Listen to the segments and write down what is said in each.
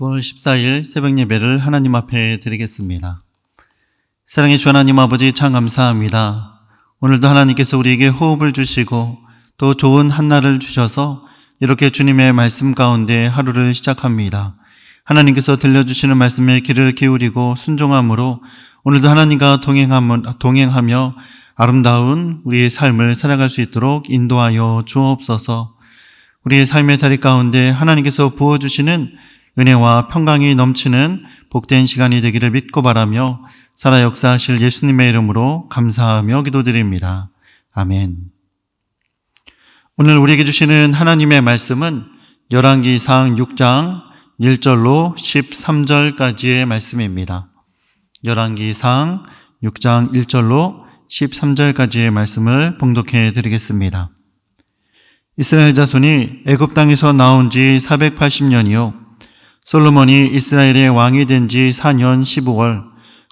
9월 14일 새벽 예배를 하나님 앞에 드리겠습니다. 사랑의 주 하나님 아버지, 참 감사합니다. 오늘도 하나님께서 우리에게 호흡을 주시고 또 좋은 한날을 주셔서 이렇게 주님의 말씀 가운데 하루를 시작합니다. 하나님께서 들려주시는 말씀에 귀를 기울이고 순종함으로 오늘도 하나님과 동행하며 아름다운 우리의 삶을 살아갈 수 있도록 인도하여 주옵소서. 우리의 삶의 자리 가운데 하나님께서 부어주시는 은혜와 평강이 넘치는 복된 시간이 되기를 믿고 바라며 살아 역사하실 예수님의 이름으로 감사하며 기도드립니다. 아멘. 오늘 우리에게 주시는 하나님의 말씀은 열왕기상 6장 1절로 13절까지의 말씀입니다. 열왕기상 6장 1절로 13절까지의 말씀을 봉독해 드리겠습니다. 이스라엘 자손이 애굽 땅에서 나온 지 480년이요 솔로몬이 이스라엘의 왕이 된 지 4년 15월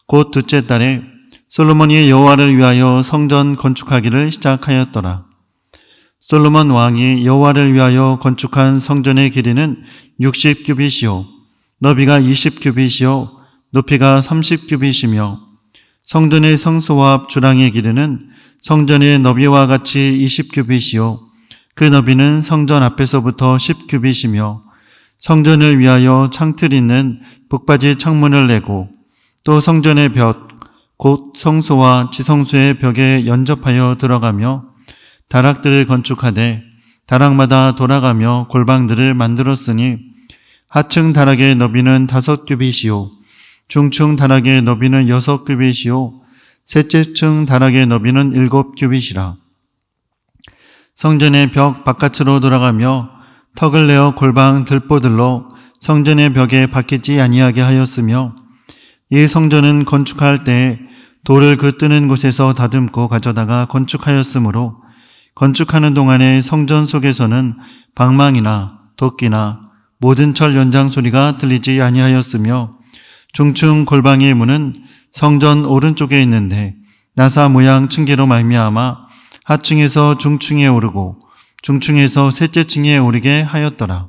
곧 둘째 달에 솔로몬이 여호와를 위하여 성전 건축하기를 시작하였더라. 솔로몬 왕이 여호와를 위하여 건축한 성전의 길이는 60규빗이요 너비가 20규빗이요 높이가 30규빗이며 성전의 성소와 앞 주랑의 길이는 성전의 너비와 같이 20규빗이요 그 너비는 성전 앞에서부터 10규빗이며 성전을 위하여 창틀 있는 북바지 창문을 내고 또 성전의 벽 곧 성소와 지성소의 벽에 연접하여 들어가며 다락들을 건축하되 다락마다 돌아가며 골방들을 만들었으니 하층 다락의 너비는 5규빗이요 중층 다락의 너비는 6규빗이요 셋째 층 다락의 너비는 7규빗이라. 성전의 벽 바깥으로 돌아가며 턱을 내어 골방 들보들로 성전의 벽에 박히지 아니하게 하였으며 이 성전은 건축할 때 돌을 그 뜨는 곳에서 다듬고 가져다가 건축하였으므로 건축하는 동안에 성전 속에서는 방망이나 도끼나 모든 철 연장 소리가 들리지 아니하였으며 중층 골방의 문은 성전 오른쪽에 있는데 나사 모양 층계로 말미암아 하층에서 중층에 오르고 중층에서 셋째 층에 오르게 하였더라.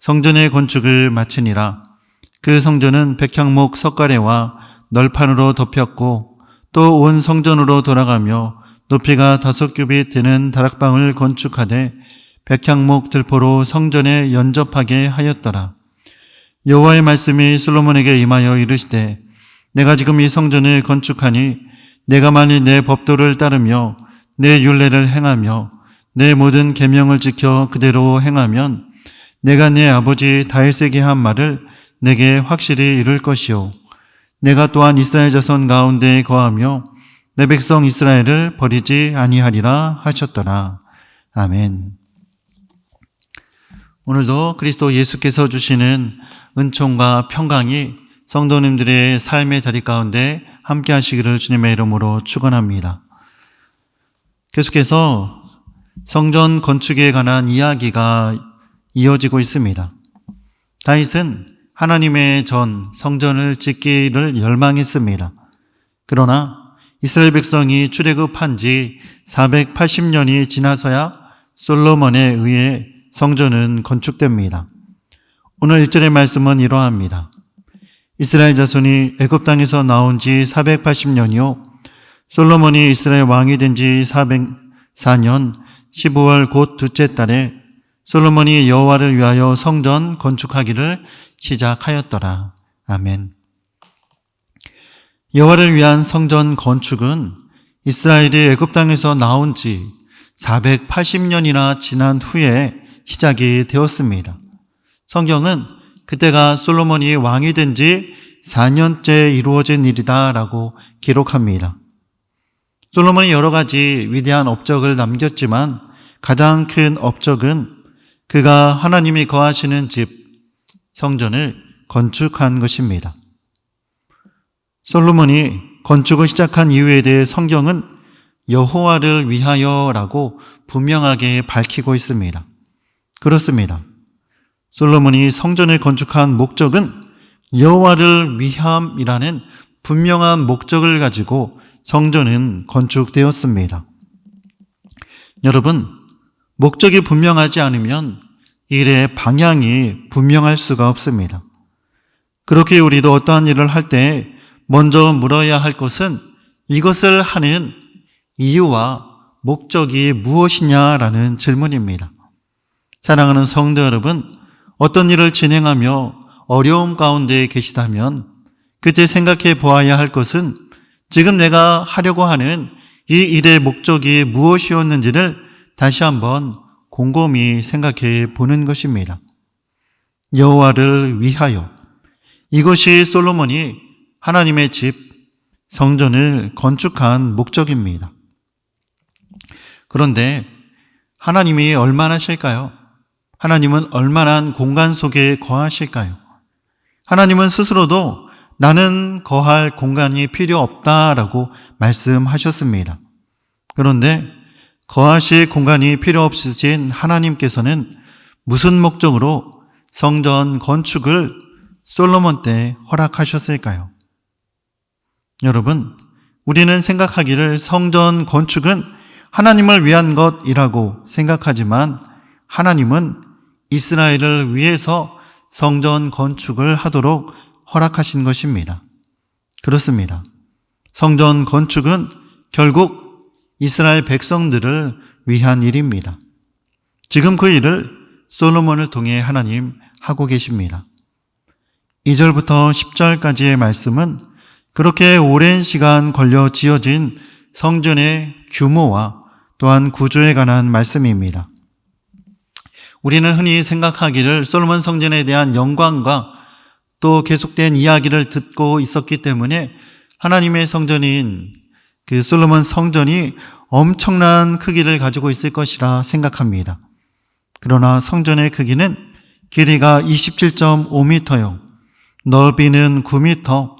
성전의 건축을 마치니라. 그 성전은 백향목 석가래와 널판으로 덮였고 또 온 성전으로 돌아가며 높이가 5규빗 되는 다락방을 건축하되 백향목 들포로 성전에 연접하게 하였더라. 여호와의 말씀이 솔로몬에게 임하여 이르시되 내가 지금 이 성전을 건축하니 내가 만일 내 법도를 따르며 내 율례를 행하며 내 모든 계명을 지켜 그대로 행하면 내가 내 아버지 다윗에게 한 말을 내게 확실히 이룰 것이요 내가 또한 이스라엘 자손 가운데 거하며 내 백성 이스라엘을 버리지 아니하리라 하셨더라. 아멘. 오늘도 그리스도 예수께서 주시는 은총과 평강이 성도님들의 삶의 자리 가운데 함께 하시기를 주님의 이름으로 축원합니다. 계속해서 성전 건축에 관한 이야기가 이어지고 있습니다. 다윗은 하나님의 전 성전을 짓기를 열망했습니다. 그러나 이스라엘 백성이 출애굽한 지 480년이 지나서야 솔로몬에 의해 성전은 건축됩니다. 오늘 1절의 말씀은 이러합니다. 이스라엘 자손이 애굽 땅에서 나온 지 480년이요 솔로몬이 이스라엘 왕이 된 지 404년 15월 곧 둘째 달에 솔로몬이 여호와를 위하여 성전 건축하기를 시작하였더라. 아멘. 여호와를 위한 성전 건축은 이스라엘이 애굽 땅에서 나온 지 480년이나 지난 후에 시작이 되었습니다. 성경은 그때가 솔로몬이 왕이 된 지 4년째 이루어진 일이다라고 기록합니다. 솔로몬이 여러 가지 위대한 업적을 남겼지만 가장 큰 업적은 그가 하나님이 거하시는 집, 성전을 건축한 것입니다. 솔로몬이 건축을 시작한 이유에 대해 성경은 여호와를 위하여라고 분명하게 밝히고 있습니다. 그렇습니다. 솔로몬이 성전을 건축한 목적은 여호와를 위함이라는 분명한 목적을 가지고 성전은 건축되었습니다. 여러분, 목적이 분명하지 않으면 일의 방향이 분명할 수가 없습니다. 그렇게 우리도 어떠한 일을 할 때 먼저 물어야 할 것은 이것을 하는 이유와 목적이 무엇이냐라는 질문입니다. 사랑하는 성도 여러분, 어떤 일을 진행하며 어려움 가운데 계시다면 그때 생각해 보아야 할 것은 지금 내가 하려고 하는 이 일의 목적이 무엇이었는지를 다시 한번 곰곰이 생각해 보는 것입니다. 여호와를 위하여, 이것이 솔로몬이 하나님의 집, 성전을 건축한 목적입니다. 그런데 하나님이 얼마나 실까요? 하나님은 얼마나 공간 속에 거하실까요? 하나님은 스스로도 나는 거할 공간이 필요 없다라고 말씀하셨습니다. 그런데 거하실 공간이 필요 없으신 하나님께서는 무슨 목적으로 성전 건축을 솔로몬 때 허락하셨을까요? 여러분, 우리는 생각하기를 성전 건축은 하나님을 위한 것이라고 생각하지만 하나님은 이스라엘을 위해서 성전 건축을 하도록 허락하신 것입니다. 그렇습니다. 성전 건축은 결국 이스라엘 백성들을 위한 일입니다. 지금 그 일을 솔로몬을 통해 하나님 하고 계십니다. 2절부터 10절까지의 말씀은 그렇게 오랜 시간 걸려 지어진 성전의 규모와 또한 구조에 관한 말씀입니다. 우리는 흔히 생각하기를 솔로몬 성전에 대한 영광과 또 계속된 이야기를 듣고 있었기 때문에 하나님의 성전인 그 솔로몬 성전이 엄청난 크기를 가지고 있을 것이라 생각합니다. 그러나 성전의 크기는 길이가 27.5m요, 넓이는 9m,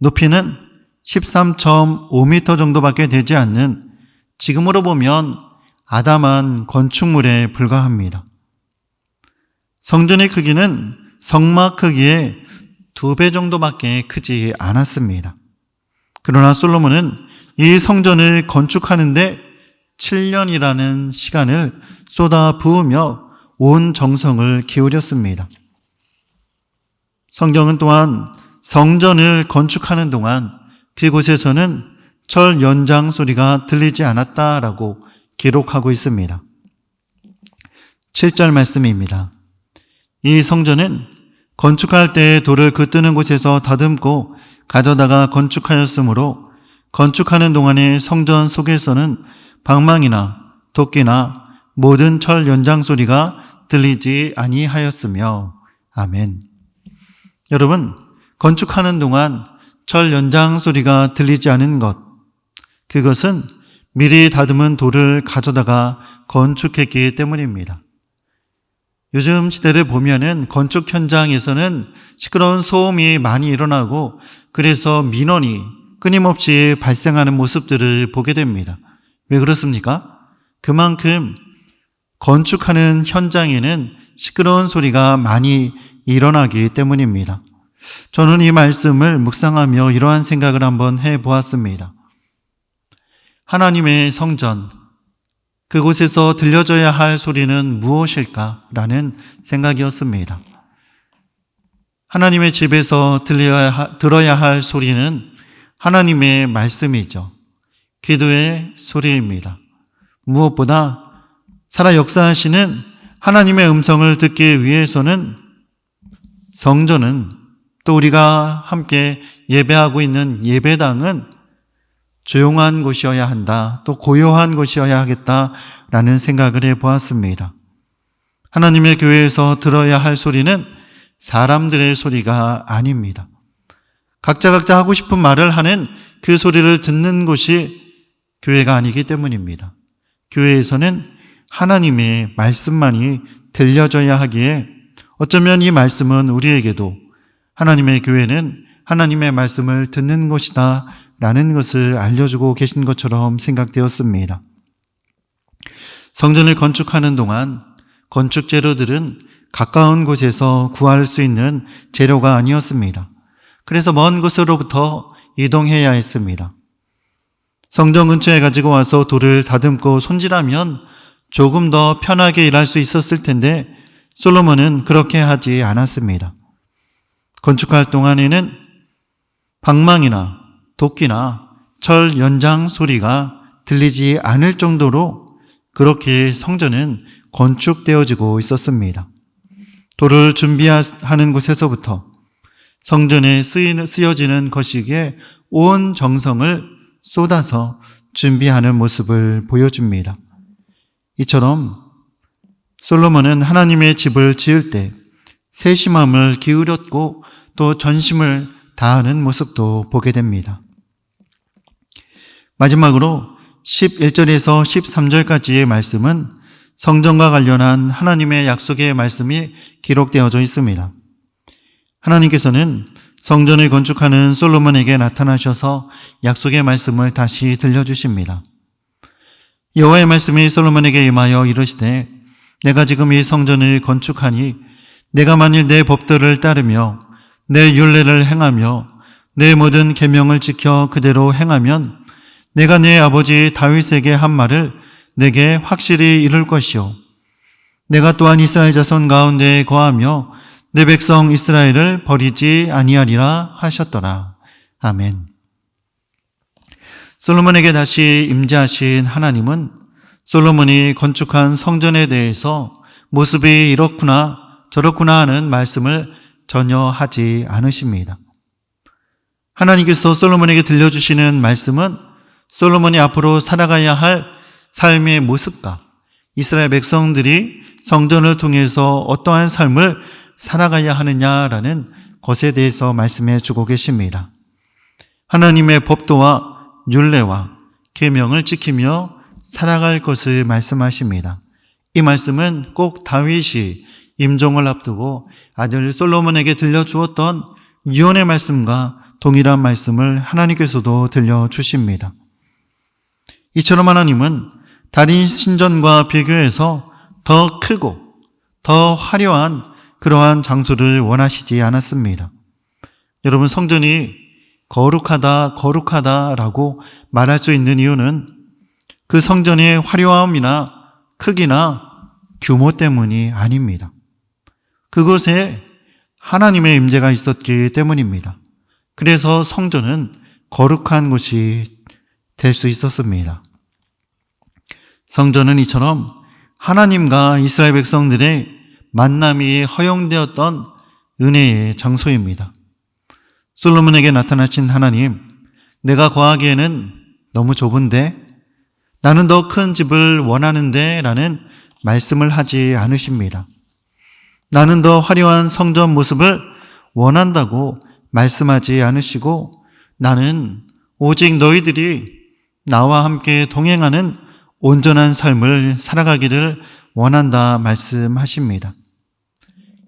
높이는 13.5m 정도밖에 되지 않는 지금으로 보면 아담한 건축물에 불과합니다. 성전의 크기는 성막 크기의 2배 정도밖에 크지 않았습니다. 그러나 솔로몬은 이 성전을 건축하는데 7년이라는 시간을 쏟아 부으며 온 정성을 기울였습니다. 성경은 또한 성전을 건축하는 동안 그곳에서는 철 연장 소리가 들리지 않았다라고 기록하고 있습니다. 7절 말씀입니다. 이 성전은 건축할 때 돌을 그 뜨는 곳에서 다듬고 가져다가 건축하였으므로 건축하는 동안에 성전 속에서는 방망이나 도끼나 모든 철 연장 소리가 들리지 아니하였으며. 아멘. 여러분, 건축하는 동안 철 연장 소리가 들리지 않은 것, 그것은 미리 다듬은 돌을 가져다가 건축했기 때문입니다. 요즘 시대를 보면은 건축 현장에서는 시끄러운 소음이 많이 일어나고 그래서 민원이 끊임없이 발생하는 모습들을 보게 됩니다. 왜 그렇습니까? 그만큼 건축하는 현장에는 시끄러운 소리가 많이 일어나기 때문입니다. 저는 이 말씀을 묵상하며 이러한 생각을 한번 해보았습니다. 하나님의 성전, 그곳에서 들려져야 할 소리는 무엇일까라는 생각이었습니다. 하나님의 집에서 들어야 할 소리는 하나님의 말씀이죠. 기도의 소리입니다. 무엇보다 살아 역사하시는 하나님의 음성을 듣기 위해서는 성전은, 또 우리가 함께 예배하고 있는 예배당은 조용한 곳이어야 한다, 또 고요한 곳이어야 하겠다라는 생각을 해보았습니다. 하나님의 교회에서 들어야 할 소리는 사람들의 소리가 아닙니다. 각자 하고 싶은 말을 하는 그 소리를 듣는 곳이 교회가 아니기 때문입니다. 교회에서는 하나님의 말씀만이 들려져야 하기에 어쩌면 이 말씀은 우리에게도 하나님의 교회는 하나님의 말씀을 듣는 곳이다 라는 것을 알려주고 계신 것처럼 생각되었습니다. 성전을 건축하는 동안 건축 재료들은 가까운 곳에서 구할 수 있는 재료가 아니었습니다. 그래서 먼 곳으로부터 이동해야 했습니다. 성전 근처에 가지고 와서 돌을 다듬고 손질하면 조금 더 편하게 일할 수 있었을 텐데 솔로몬은 그렇게 하지 않았습니다. 건축할 동안에는 방망이나 도끼나 철 연장 소리가 들리지 않을 정도로 그렇게 성전은 건축되어지고 있었습니다. 돌을 준비하는 곳에서부터 성전에 쓰여지는 것이기에 온 정성을 쏟아서 준비하는 모습을 보여줍니다. 이처럼 솔로몬은 하나님의 집을 지을 때 세심함을 기울였고 또 전심을 다하는 모습도 보게 됩니다. 마지막으로 11절에서 13절까지의 말씀은 성전과 관련한 하나님의 약속의 말씀이 기록되어져 있습니다. 하나님께서는 성전을 건축하는 솔로몬에게 나타나셔서 약속의 말씀을 다시 들려주십니다. 여호와의 말씀이 솔로몬에게 임하여 이르시되 내가 지금 이 성전을 건축하니 내가 만일 내 법도를 따르며 내 율례를 행하며 내 모든 계명을 지켜 그대로 행하면 내가 내 아버지 다윗에게 한 말을 내게 확실히 이룰 것이요 내가 또한 이스라엘 자손 가운데 거하며 내 백성 이스라엘을 버리지 아니하리라 하셨더라. 아멘. 솔로몬에게 다시 임재하신 하나님은 솔로몬이 건축한 성전에 대해서 모습이 이렇구나 저렇구나 하는 말씀을 전혀 하지 않으십니다. 하나님께서 솔로몬에게 들려주시는 말씀은 솔로몬이 앞으로 살아가야 할 삶의 모습과 이스라엘 백성들이 성전을 통해서 어떠한 삶을 살아가야 하느냐라는 것에 대해서 말씀해 주고 계십니다. 하나님의 법도와 율례와 계명을 지키며 살아갈 것을 말씀하십니다. 이 말씀은 꼭 다윗이 임종을 앞두고 아들 솔로몬에게 들려주었던 유언의 말씀과 동일한 말씀을 하나님께서도 들려주십니다. 이처럼 하나님은 다른 신전과 비교해서 더 크고 더 화려한 그러한 장소를 원하시지 않았습니다. 여러분, 성전이 거룩하다라고 말할 수 있는 이유는 그 성전의 화려함이나 크기나 규모 때문이 아닙니다. 그곳에 하나님의 임재가 있었기 때문입니다. 그래서 성전은 거룩한 곳이 될 수 있었습니다. 성전은 이처럼 하나님과 이스라엘 백성들의 만남이 허용되었던 은혜의 장소입니다. 솔로몬에게 나타나신 하나님, 내가 거하기에는 너무 좁은데 나는 더 큰 집을 원하는데 라는 말씀을 하지 않으십니다. 나는 더 화려한 성전 모습을 원한다고 말씀하지 않으시고 나는 오직 너희들이 나와 함께 동행하는 온전한 삶을 살아가기를 원한다 말씀하십니다.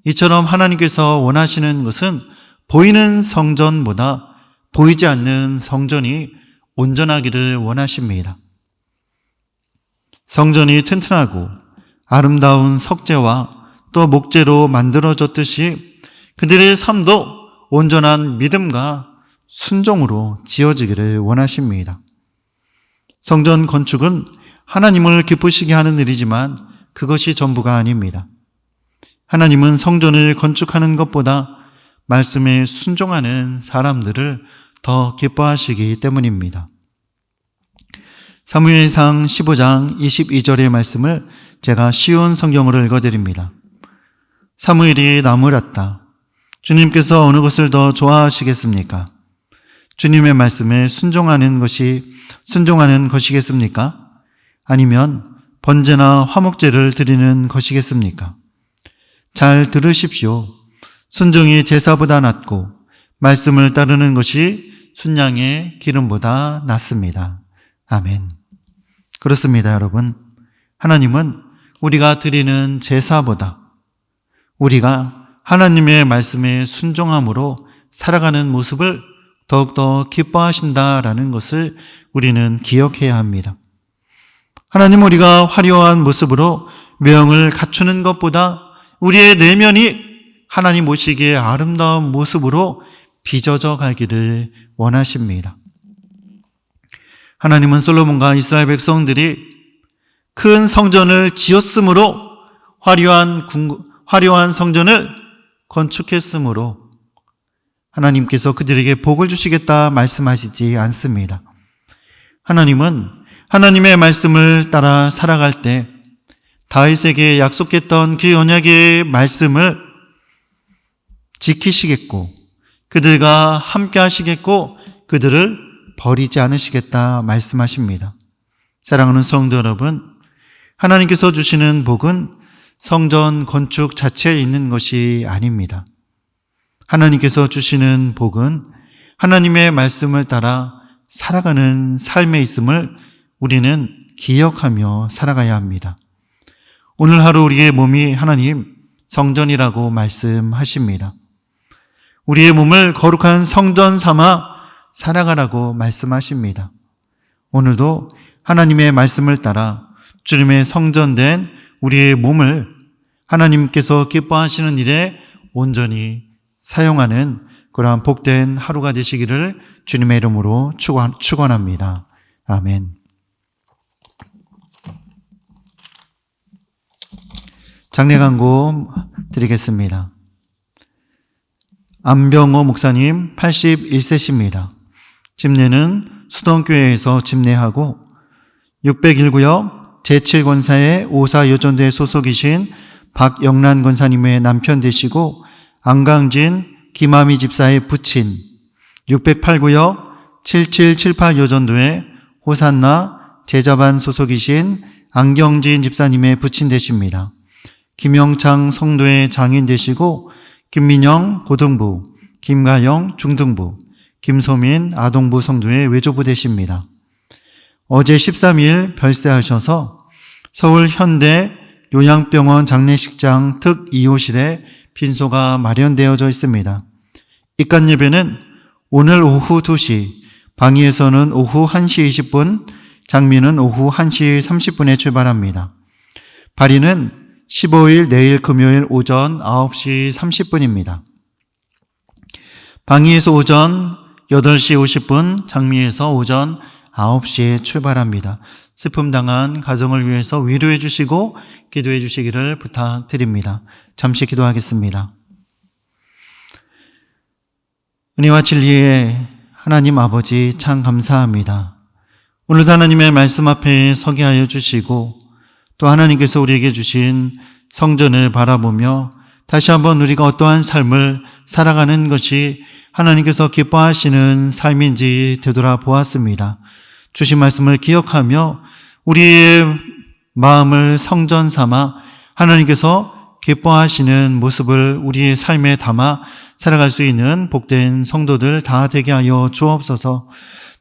이처럼 하나님께서 원하시는 것은 보이는 성전보다 보이지 않는 성전이 온전하기를 원하십니다. 성전이 튼튼하고 아름다운 석재와 또 목재로 만들어졌듯이 그들의 삶도 온전한 믿음과 순종으로 지어지기를 원하십니다. 성전 건축은 하나님을 기쁘시게 하는 일이지만 그것이 전부가 아닙니다. 하나님은 성전을 건축하는 것보다 말씀에 순종하는 사람들을 더 기뻐하시기 때문입니다. 사무엘상 15장 22절의 말씀을 제가 쉬운 성경으로 읽어드립니다. 사무엘이 나무랐다. 주님께서 어느 것을 더 좋아하시겠습니까? 주님의 말씀에 순종하는 것이겠습니까? 아니면 번제나 화목제를 드리는 것이겠습니까? 잘 들으십시오. 순종이 제사보다 낫고 말씀을 따르는 것이 순양의 기름보다 낫습니다. 아멘. 그렇습니다, 여러분. 하나님은 우리가 드리는 제사보다 우리가 하나님의 말씀에 순종함으로 살아가는 모습을 더욱더 기뻐하신다라는 것을 우리는 기억해야 합니다. 하나님, 우리가 화려한 모습으로 외형을 갖추는 것보다 우리의 내면이 하나님 모시기에 아름다운 모습으로 빚어져 가기를 원하십니다. 하나님은 솔로몬과 이스라엘 백성들이 큰 성전을 지었으므로 화려한 성전을 건축했으므로 하나님께서 그들에게 복을 주시겠다 말씀하시지 않습니다. 하나님은 하나님의 말씀을 따라 살아갈 때 다윗에게 약속했던 그 언약의 말씀을 지키시겠고 그들과 함께 하시겠고 그들을 버리지 않으시겠다 말씀하십니다. 사랑하는 성도 여러분, 하나님께서 주시는 복은 성전 건축 자체에 있는 것이 아닙니다. 하나님께서 주시는 복은 하나님의 말씀을 따라 살아가는 삶에 있음을 우리는 기억하며 살아가야 합니다. 오늘 하루 우리의 몸이 하나님 성전이라고 말씀하십니다. 우리의 몸을 거룩한 성전 삼아 살아가라고 말씀하십니다. 오늘도 하나님의 말씀을 따라 주님의 성전된 우리의 몸을 하나님께서 기뻐하시는 일에 온전히 사용하는 그러한 복된 하루가 되시기를 주님의 이름으로 축원합니다. 아멘. 장례 간구 드리겠습니다. 안병호 목사님 81세십니다. 집례는 수동교회에서 집례하고 601구역 제7권사의 오사요전대 소속이신 박영란 권사님의 남편 되시고 안강진 김아미 집사의 부친 608구역 7778 요전도의 호산나 제자반 소속이신 안경진 집사님의 부친 되십니다. 김영창 성도의 장인 되시고 김민영 고등부, 김가영 중등부, 김소민 아동부 성도의 외조부 되십니다. 어제 13일 별세하셔서 서울 현대 요양병원 장례식장 특 2호실에 빈소가 마련되어져 있습니다. 입간 예배는 오늘 오후 2시, 방위에서는 오후 1시 20분, 장미는 오후 1시 30분에 출발합니다. 발인은 15일 내일 금요일 오전 9시 30분입니다. 방위에서 오전 8시 50분, 장미에서 오전 9시에 출발합니다. 슬픔 당한 가정을 위해서 위로해 주시고 기도해 주시기를 부탁드립니다. 잠시 기도하겠습니다. 은혜와 진리의 하나님 아버지 참 감사합니다. 오늘도 하나님의 말씀 앞에 서게 하여 주시고 또 하나님께서 우리에게 주신 성전을 바라보며 다시 한번 우리가 어떠한 삶을 살아가는 것이 하나님께서 기뻐하시는 삶인지 되돌아보았습니다. 주신 말씀을 기억하며 우리의 마음을 성전 삼아 하나님께서 기뻐하시는 모습을 우리의 삶에 담아 살아갈 수 있는 복된 성도들 다 되게 하여 주옵소서.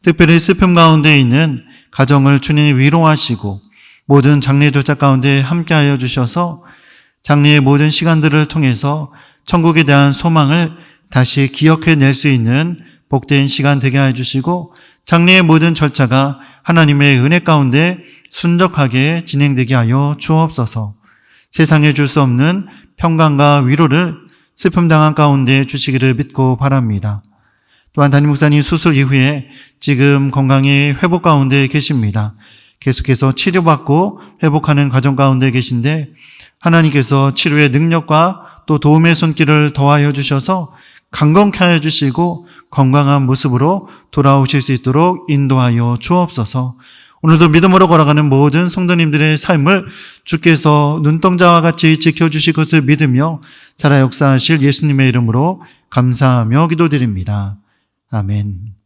특별히 슬픔 가운데 있는 가정을 주님 위로하시고 모든 장례 조차 가운데 함께하여 주셔서 장례의 모든 시간들을 통해서 천국에 대한 소망을 다시 기억해낼 수 있는 복된 시간 되게 하여 주시고 장례의 모든 절차가 하나님의 은혜 가운데 순적하게 진행되게 하여 주옵소서. 세상에 줄 수 없는 평강과 위로를 슬픔 당한 가운데 주시기를 믿고 바랍니다. 또한 담임 목사님 수술 이후에 지금 건강이 회복 가운데 계십니다. 계속해서 치료받고 회복하는 과정 가운데 계신데 하나님께서 치료의 능력과 또 도움의 손길을 더하여 주셔서 강건케 하여 주시고 건강한 모습으로 돌아오실 수 있도록 인도하여 주옵소서. 오늘도 믿음으로 걸어가는 모든 성도님들의 삶을 주께서 눈동자와 같이 지켜주실 것을 믿으며 살아 역사하실 예수님의 이름으로 감사하며 기도드립니다. 아멘.